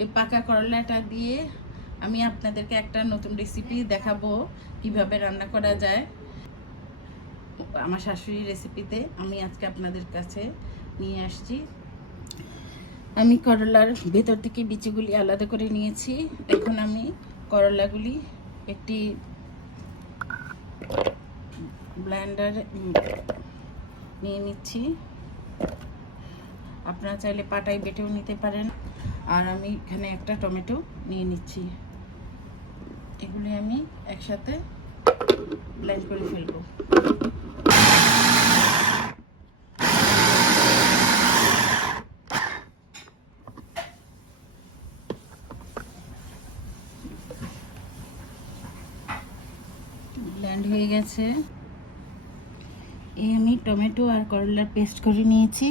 এই পাকা করলাটা দিয়ে আমি আপনাদেরকে একটা নতুন রেসিপি দেখাবো, কীভাবে রান্না করা যায়। আমার শাশুড়ির রেসিপিতে আমি আজকে আপনাদের কাছে নিয়ে আসছি। আমি করলার ভেতর থেকে বিচিগুলি আলাদা করে নিয়েছি। এখন আমি করলাগুলি একটি ব্লেন্ডার নিয়ে নিচ্ছি। আপনারা চাইলে পাটাই বেটেও নিতে পারেন। আর আমি এখানে একটা টমেটো নিয়ে নিচ্ছি। এগুলি আমি একসাথে ব্লেন্ড করে ফেলব। ব্লেন্ড হয়ে গেছে। এই আমি টমেটো আর করলার পেস্ট করে নিয়েছি।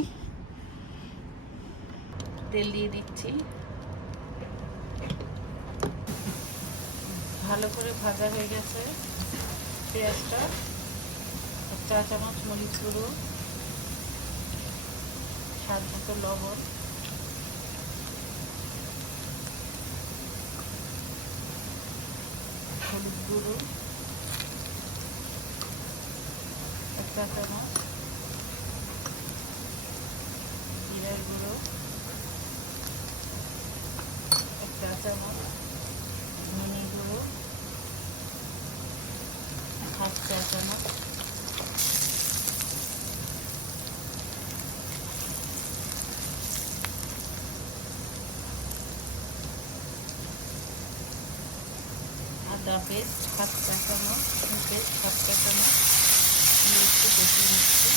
তেল দিয়ে দিচ্ছি। ভালো করে ভাজা হয়ে গেছে পেঁয়াজটা। চা চামচ মরিচ গুঁড়ো, স্বাদ মতো লবণ। হলুদ গুঁড়ো। চা চামচ জিরার গুঁড়ো এক চা চামচ ধনে গুঁড়ো হাফ চা চামচ আদা পেস্ট, হাফ চা চামচ পেস্ট, হাফ চা একটু কষিয়ে নিচ্ছি।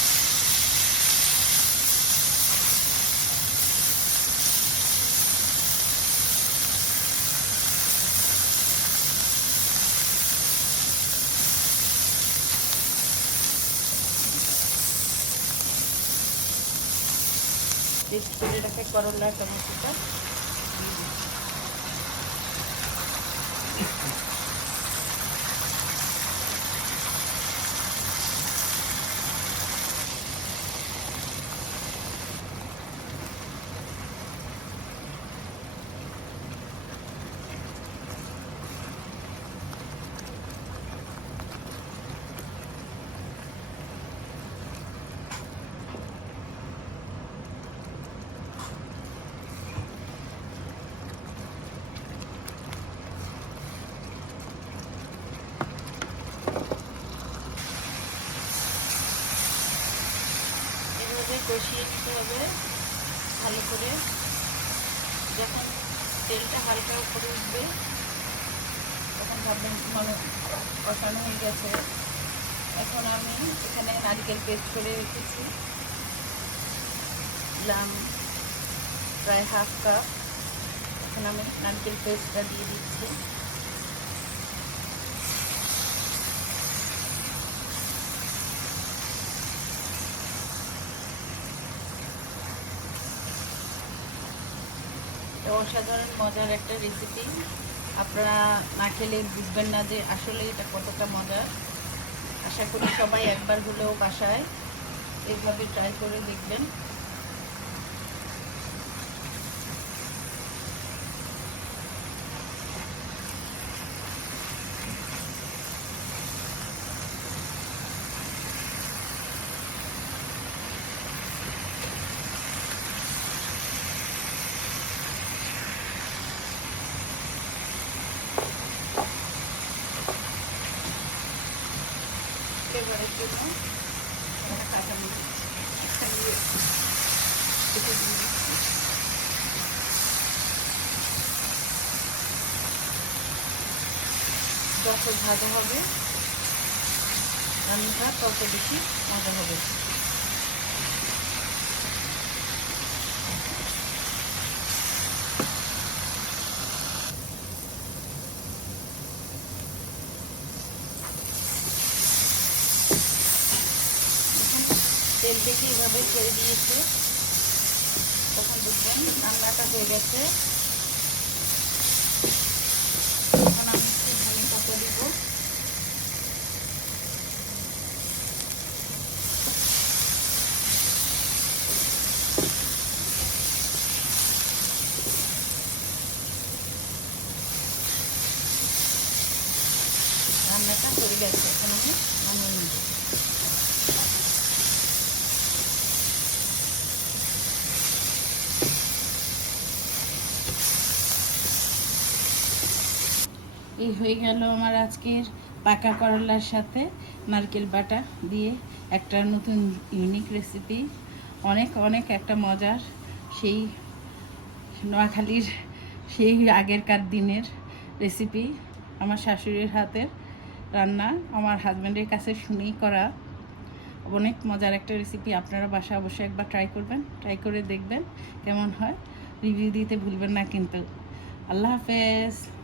পেস্ট করে রাখা করলা, টমেটোটা দিয়ে দিচ্ছি এভাবে কষিয়ে নিতে হবে ভালো করে। যখন তেলটা হালকা উপরে উঠবে, তখন ভাববেন মানে কষানো হয়ে গেছে। এখন আমি এখানে নারকেল পেস্ট করে রেখেছি। দিলাম প্রায় হাফ কাপ। এখন আমি নারকেল পেস্টটা দিয়ে দিচ্ছি। অসাধারণ, মজার একটা রেসিপি আপনারা না খেলে বুঝবেন না যে আসলে এটা কতটা মজার। আশা করি সবাই একবার হলেও বাসায় এভাবে ট্রাই করে দেখবেন। ফ্লেভারের জন্য একটা কাঁচা মরিচ একটা দিয়ে কেটে দিয়ে দিচ্ছি যত ভালো হবে, রান্নাটা তত বেশি মজা হবে। তেল থেকে এভাবে ছেড়ে দিয়েছি। তখন দেখবেন রান্নাটা হয়ে গেছে। এখন আমি রান্নাটা করে গেছে। এখন আমি এই হয়ে গেল আমার আজকের পাকা করলার সাথে নারকেল বাটা দিয়ে একটা নতুন ইউনিক রেসিপি অনেক অনেক একটা মজার সেই নোয়াখালীর সেই আগেরকার দিনের রেসিপি আমার শাশুড়ির হাতের রান্না, আমার হাজব্যান্ডের কাছে শুনেই করা। অনেক মজার একটা রেসিপি আপনারা বাসা অবশ্যই একবার ট্রাই করবেন ট্রাই করে দেখবেন কেমন হয়। রিভিউ দিতে ভুলবেন না কিন্তু। আল্লাহ হাফেজ।